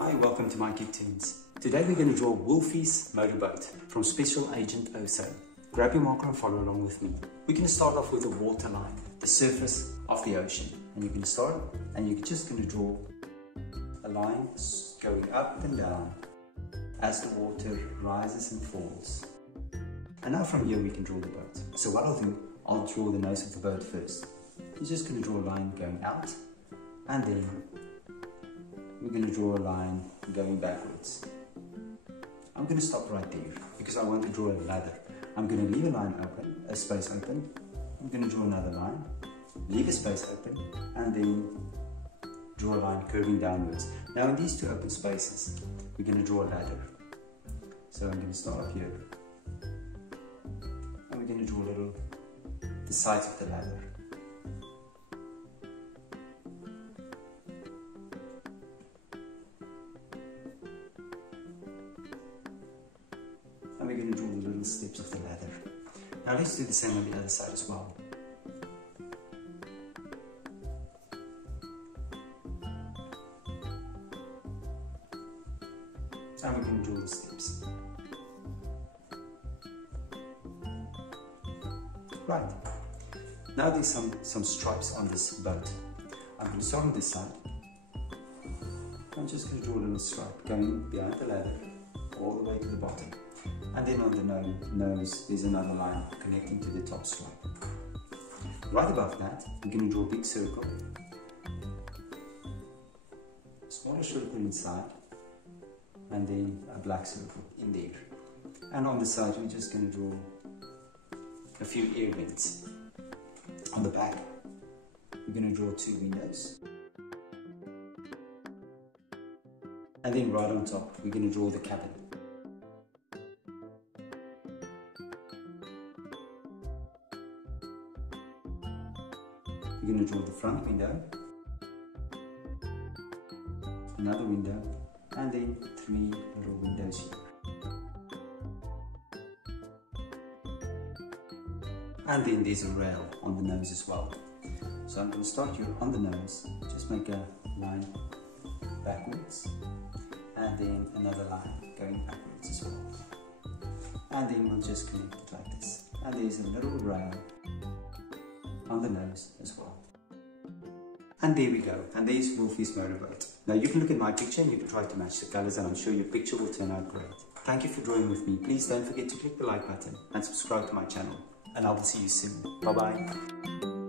Hi, welcome to mycutetoons. Today we're going to draw Wolfie's motorboat from Special Agent Oso. Grab your marker and follow along with me. We're going to start off with a water line, the surface of the ocean. And you're going to start and you're just going to draw a line going up and down as the water rises and falls. And now from here we can draw the boat. So what I'll do, I'll draw the nose of the boat first. You're just going to draw a line going out and then we're going to draw a line going backwards. I'm going to stop right there because I want to draw a ladder. I'm going to leave a line open, a space open. I'm going to draw another line, leave a space open, and then draw a line curving downwards. Now in these two open spaces, we're going to draw a ladder. So I'm going to start up here, and we're going to draw the sides of the ladder. And we're going to draw the little steps of the ladder. Now let's do the same on the other side as well. And we're going to draw the steps. Right. Now there's some stripes on this boat. I'm going to start on this side. I'm just going to draw a little stripe going behind the ladder all the way to the bottom. And then on the nose, there's another line connecting to the top stripe. Right above that, we're going to draw a big circle, smaller circle inside, and then a black circle in there. And on the side, we're just going to draw a few air vents. On the back, we're going to draw 2 windows. And then right on top, we're going to draw the cabin. We're going to draw the front window, another window, and then 3 little windows here. And then there's a rail on the nose as well. So I'm going to start here on the nose, just make a line backwards, and then another line going backwards as well. And then we'll just connect it like this. And there's a little rail on the nose as well. And there we go, and there's Wolfie's motorboat. Now you can look at my picture and you can try to match the colors, and I'm sure your picture will turn out great. Thank you for drawing with me. Please don't forget to click the like button and subscribe to my channel, and I will see you soon. Bye bye.